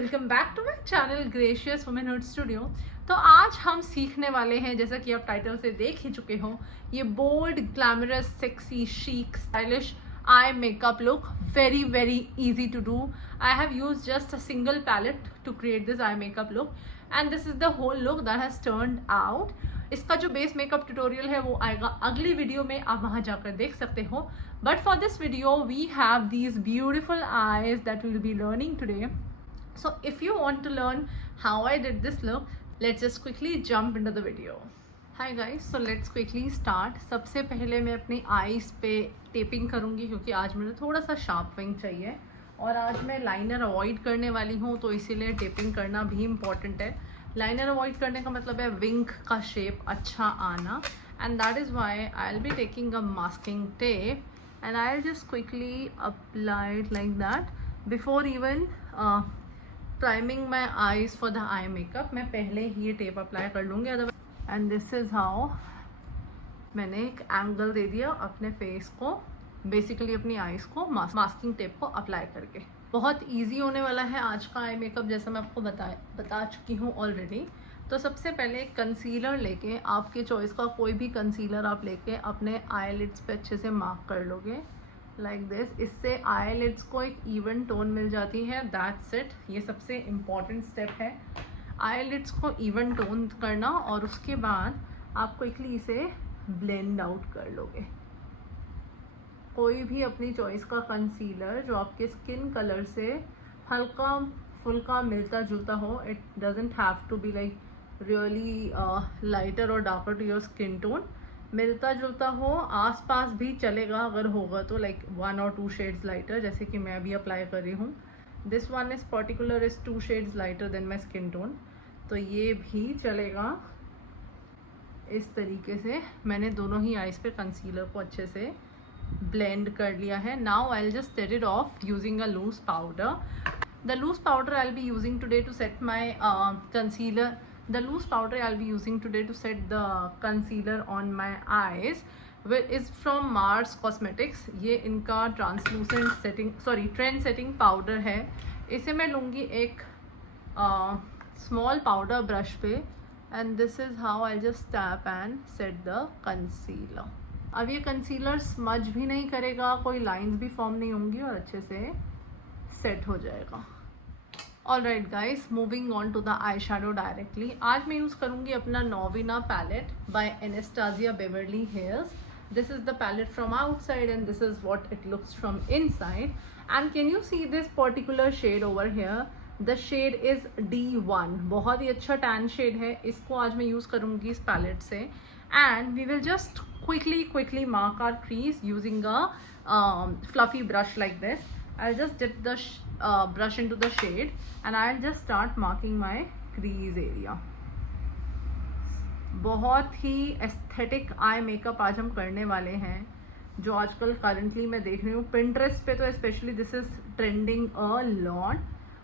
Welcome back to my channel gracious womanhood studio. तो आज हम सीखने वाले हैं, जैसा कि आप टाइटल से देख ही चुके हो, ये bold, glamorous, sexy, chic, stylish eye makeup look. Very very easy to do. I have used just a single palette to create this eye makeup look and this is the whole look that has turned out. इसका जो base makeup tutorial है वो आएगा अगली video में, आप वहाँ जाकर देख सकते हो। But for this video we have these beautiful eyes that we will be learning today. So if you want to learn how I did this look, let's just quickly jump into the video. Hi guys, so let's quickly start. सबसे पहले मैं अपनी eyes पे tapping करूँगी क्योंकि आज मुझे थोड़ा सा शार्प विंग चाहिए और आज मैं लाइनर अवॉइड करने वाली हूँ, तो इसीलिए टेपिंग करना भी इम्पॉर्टेंट है. लाइनर अवॉइड करने का मतलब है विंग का शेप अच्छा आना, and that is why I will be taking a masking tape and I will just quickly apply it like that before even priming my eyes for the eye makeup. मैं पहले ही ये tape apply कर लूँगी. Otherwise and this is how मैंने एक angle दे दिया अपने face को, बेसिकली अपनी आईज को मास्किंग टेप को अप्लाई करके. बहुत इजी होने वाला है आज का आई मेकअप, जैसा मैं आपको बता चुकी हूँ ऑलरेडी. तो सबसे पहले कंसीलर लेके, आपके चॉइस का कोई भी कंसीलर आप लेके अपने आई लिड्स पे अच्छे से मार्क कर लोगे लाइक दिस. इससे आई लिड्स को एक इवन टोन मिल जाती है. That's it. ये सबसे इम्पॉर्टेंट स्टेप है, आई लिड्स को इवन टोन करना. और उसके बाद आप क्विकली इसे ब्लेंड आउट कर लोगे. कोई भी अपनी चॉइस का कंसीलर जो आपके स्किन कलर से हल्का फुल्का मिलता जुलता हो. It doesn't have to be like really lighter और darker to your skin tone. मिलता जुलता हो, आसपास भी चलेगा अगर होगा तो, लाइक 1 or 2 शेड्स लाइटर, जैसे कि मैं अभी अप्लाई कर रही हूँ. This one is particular is 2 shades lighter than my skin tone, तो ये भी चलेगा. इस तरीके से मैंने दोनों ही आईज पे कंसीलर को अच्छे से ब्लेंड कर लिया है. Now I will just set it off using a loose powder. The loose powder I will be using today to set my concealer. The loose powder I'll be using today to set the concealer on my eyes is from Mars Cosmetics. ये इनका translucent setting trend setting powder है. इसे मैं लूँगी एक small powder brush पे and this is how I'll just tap and set the concealer. अब ये concealer smudge भी नहीं करेगा, कोई lines भी form नहीं होंगी और अच्छे से set हो जाएगा. Alright guys, moving on to the eye shadow directly. आज मैं यूज़ करूँगी अपना नोविना palette by Anastasia Beverly Hills. This is the palette from outside and this is what it looks from inside. And can you see this particular shade over here? The shade is D1. बहुत ही अच्छा tan shade है. इसको आज मैं use करूँगी इस palette से. And we will just quickly mark our crease using a fluffy brush like this. I'll just dip the brush into the shade and I'll just start marking my crease area. बहुत ही aesthetic eye makeup आज हम करने वाले हैं, जो आजकल currently मैं देख रही हूँ Pinterest पे, तो specially this is trending a lot.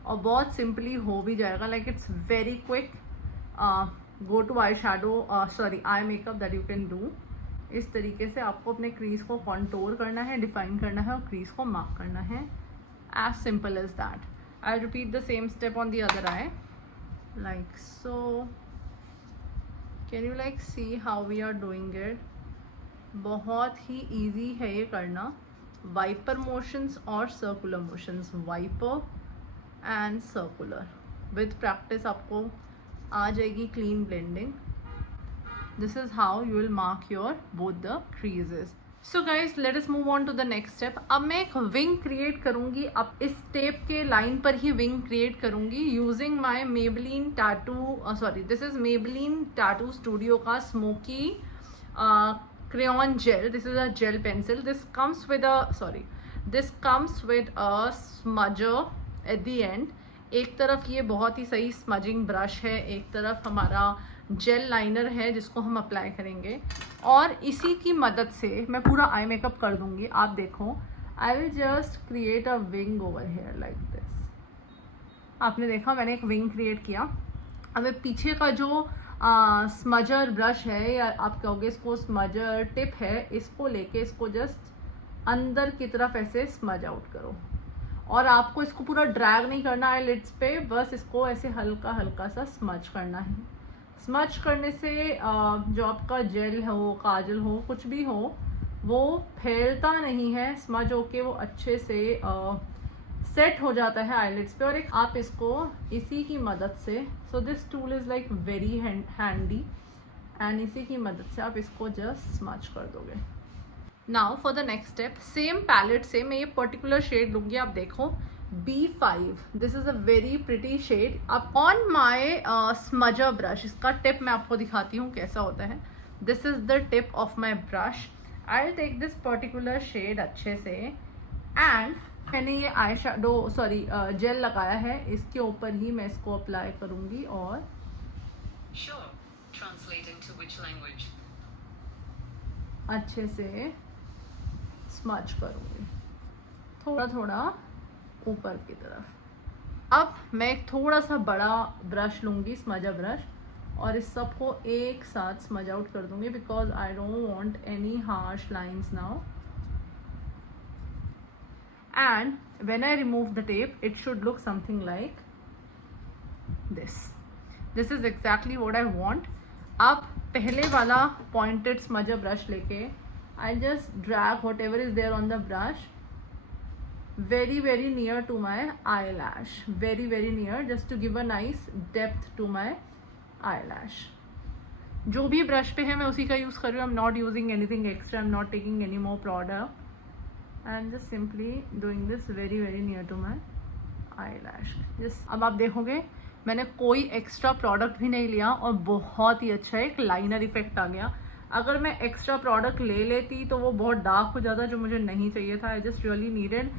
और बहुत सिंपली हो भी जाएगा, like it's very quick go to eye shadow eye makeup that you can do. इस तरीके से आपको अपने क्रीज को कॉन्टोर करना है, डिफाइन करना है और क्रीज को मार्क करना है. As simple as that. I'll repeat the same step on the other eye like so. Can you like see how we are doing it? बहुत ही easy है ये करना. Wiper motions और circular motions. Wiper and circular. With practice आपको आ जाएगी clean blending. This is how you will mark your both the creases. So guys let us move on to the next step. अब मैं एक wing create करूँगी. अब इस tape के line पर ही विंग क्रिएट करूँगी using my Maybelline Tattoo this is Maybelline Tattoo Studio का smoky crayon gel. This is a gel pencil. This comes with a smudger at the end. एक तरफ ये बहुत ही सही स्मजिंग ब्रश है, एक तरफ हमारा जेल लाइनर है जिसको हम अप्लाई करेंगे. और इसी की मदद से मैं पूरा आई मेकअप कर दूंगी. आप देखो, आई will just create a wing over here like this. आपने देखा मैंने एक विंग क्रिएट किया. अब पीछे का जो स्मजर ब्रश है, या आप कहोगे इसको स्मजर टिप है, इसको लेके इसको जस्ट अंदर की तरफ ऐसे स्मज आउट करो. और आपको इसको पूरा ड्रैग नहीं करना है लिड्स पे, बस इसको ऐसे हल्का हल्का सा स्मच करना है। स्मच करने से जो आपका जेल हो, काजल हो, कुछ भी हो, वो फैलता नहीं है। स्मच होके वो अच्छे से सेट हो जाता है आईलिड्स पे। और एक आप इसको इसी की मदद से, so this tool is like very handy, and इसी की मदद से आप इसको जस्ट स्मच कर दोगे। Now for the next step, same palette से मैं ये पर्टिकुलर शेड लूँगी, आप देखो B5, this is a very pretty shade. अब ऑन माई स्मजर ब्रश, इसका टिप मैं आपको दिखाती हूँ कैसा होता है। This is the tip of my brush. I will take this particular shade अच्छे से, एंड मैंने ये आई शैडो जेल लगाया है, इसके ऊपर ही मैं इसको अप्लाई करूँगी और अच्छे से स्मच करूँगी, थोड़ा थोड़ा ऊपर की तरफ। अब मैं एक थोड़ा सा बड़ा ब्रश लूँगी, स्मजर ब्रश, और इस सब को एक साथ स्मज आउट कर दूँगी, because I don't want any harsh lines now. And when I remove the tape, it should look something like this. This is exactly what I want. अब पहले वाला pointed smudger brush लेके I'll just drag whatever is there on the brush very very near to my eyelash, very very near, just to give a nice depth to my eyelash. जो भी brush पे है मैं उसी का use कर रही हूँ. I'm not using anything extra. I'm not taking any more product. And just simply doing this very very near to my eyelash. Just अब आप देखोगे मैंने कोई एक्स्ट्रा प्रोडक्ट भी नहीं लिया और बहुत ही अच्छा एक लाइनर इफेक्ट आ गया. अगर मैं एक्स्ट्रा प्रोडक्ट ले लेती तो वो बहुत डार्क हो जाता, जो मुझे नहीं चाहिए था. I just really needed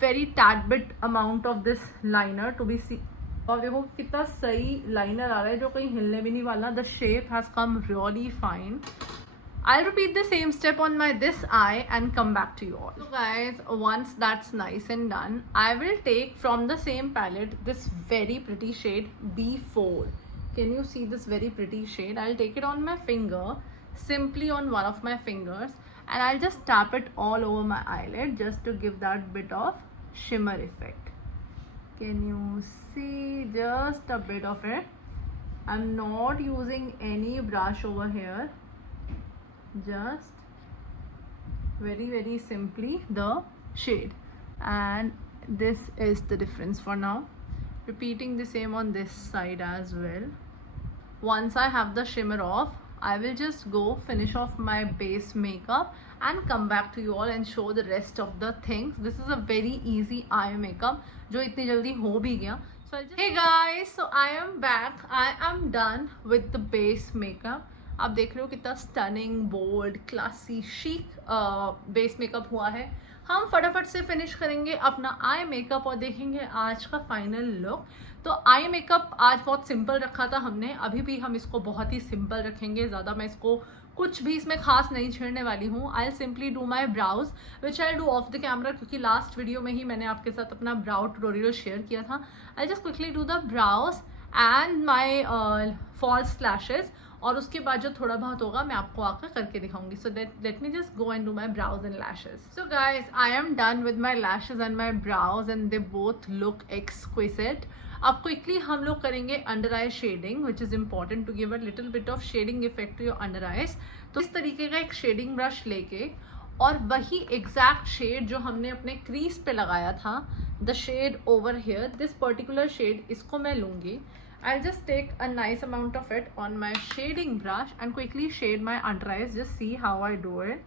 very tad bit amount of this liner to be see. और देखो कितना सही लाइनर आ रहा है जो कहीं हिलने भी नहीं वाला. The shape has come really fine. I'll repeat the same step on my this eye and come back to you all. So guys, once that's nice and done, I will take from the same palette this very pretty shade B4. Can you see this very pretty shade? I'll take it on my finger, simply on one of my fingers, and I'll just tap it all over my eyelid just to give that bit of shimmer effect. Can you see just a bit of it? I'm not using any brush over here. Just very very simply the shade, and this is the difference for now. Repeating the same on this side as well. Once I have the shimmer off, I will just go finish off my base makeup and come back to you all and show the rest of the things. This is a very easy eye makeup जो इतनी जल्दी हो भी गया. So I'll just... Hey guys, so I am back. I am done with the base makeup. आप देख रहे हो कितना stunning, bold, classy, chic base makeup हुआ है. हम फटाफट से फिनिश करेंगे अपना आई मेकअप और देखेंगे आज का फाइनल लुक. तो आई मेकअप आज बहुत सिंपल रखा था हमने, अभी भी हम इसको बहुत ही सिंपल रखेंगे. ज़्यादा मैं इसको कुछ भी इसमें खास नहीं छेड़ने वाली हूँ. I simply do my browse which I do of the camera, क्योंकि लास्ट वीडियो में ही मैंने आपके साथ अपना ब्राउ ट्यूटोरियल शेयर किया था. I just quickly do the brows and my false lashes, और उसके बाद जो थोड़ा बहुत होगा मैं आपको आकर करके दिखाऊंगी. So let me just go and do my brows and lashes. So guys, I am done with my lashes and my brows and they both look exquisite. अब क्विकली हम लोग करेंगे under eye shading, which is important to give a little bit of shading effect to your under eyes. तो इस तरीके का एक shading brush लेके और वही एग्जैक्ट शेड जो हमने अपने क्रीज पे लगाया था, the shade over here, this particular shade, इसको मैं लूँगी. I'll just take a nice amount of it on my shading brush and quickly shade my under eyes. Just see how I do it.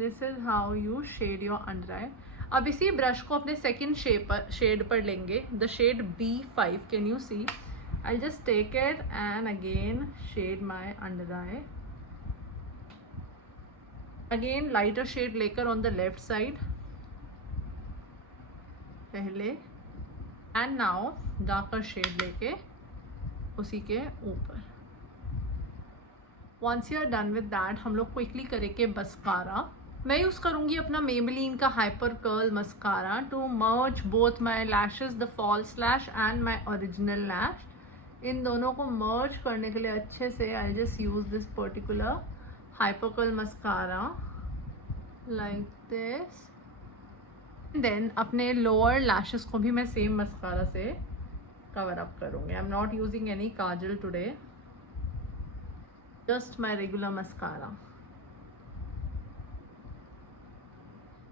This is how you shade your under eye. अब इसी brush को अपने second shade पर लेंगे, the shade B5. Can you see? I'll just take it and again shade my under eye. Again lighter shade लेकर on the left side पहले, and now darker shade लेके उसी के ऊपर. Once you are done with that, हम लोग quickly करेंगे mascara. मैं यूज़ करूँगी अपना मेबेलिन का hyper curl mascara to merge both my lashes, the false lash and my original lash. इन दोनों को मर्ज करने के लिए अच्छे से I just use this particular hypercurl mascara like this. Then अपने लोअर लैशेस को भी मैं सेम मस्कारा से कवर अप करूँगी. I am not using any kajal today, just my regular mascara.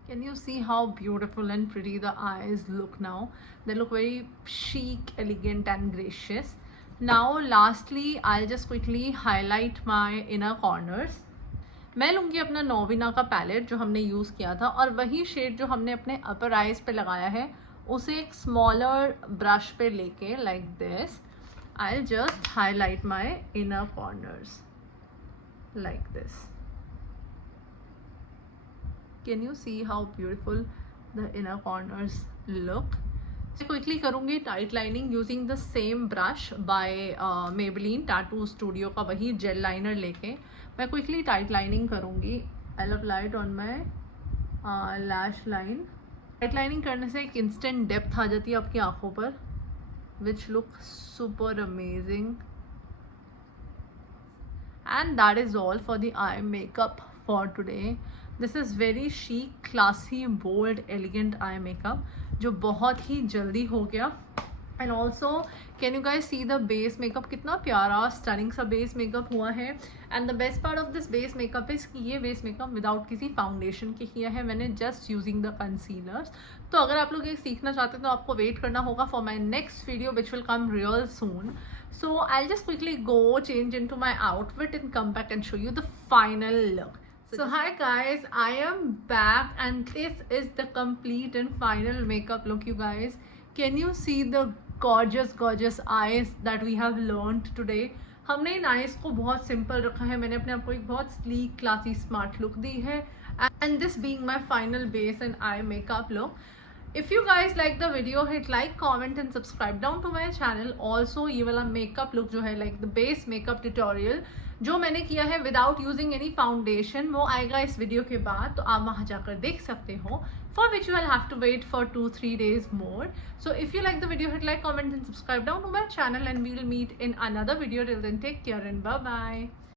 Can you see how beautiful and pretty the eyes look now? They look very chic, elegant and gracious. Now lastly, I'll just quickly highlight my inner corners. मैं लूँगी अपना novena का palette जो हमने use किया था, और वही शेड जो हमने अपने अपर आइज पे लगाया है उसे एक स्मॉलर ब्रश पे लेके like this I'll just highlight my inner corners like this. Can you see how beautiful the inner corners look? Quickly करूँगी tight lining using the same brush by Maybelline tattoo studio का वही jail liner लेके मैं quickly tight lining करूँगी. I apply it on my lash line. Tight lining करने से एक instant depth आ जाती है आपकी आँखों पर, which look super amazing. And that is all for the eye makeup for today. This is very chic, classy, bold, elegant eye makeup जो बहुत ही जल्दी हो गया. And also can you guys see the base makeup, कितना प्यारा stunning सा base makeup हुआ है. And the best part of this base makeup is कि ये बेस मेकअप विदाउट किसी फाउंडेशन के किया है मैंने, जस्ट यूजिंग द कंसीलर्स. तो अगर आप लोग ये सीखना चाहते हैं तो आपको वेट करना होगा for my next video which will come real soon. So I'll just quickly go change into my outfit and come back and show you the final look. So hi guys, I am back and this is the complete and final makeup look, you guys. Can you see the gorgeous eyes that we have learned today? हमने इन eyes को बहुत simple रखा है. मैंने अपने आप को एक बहुत sleek, classy, smart look दी है. And this being my final base and eye makeup look. If you guys like the video, hit like, comment and subscribe down to my channel. Also ये वाला makeup look जो है like the base makeup tutorial जो मैंने किया है without using any foundation, वो आएगा इस वीडियो के बाद, तो आप वहाँ जाकर देख सकते हो, for which you will have to wait for 2-3 days more. So if you like the video, hit like, comment and subscribe down to my channel, and we will meet in another video. Till then, take care and bye bye.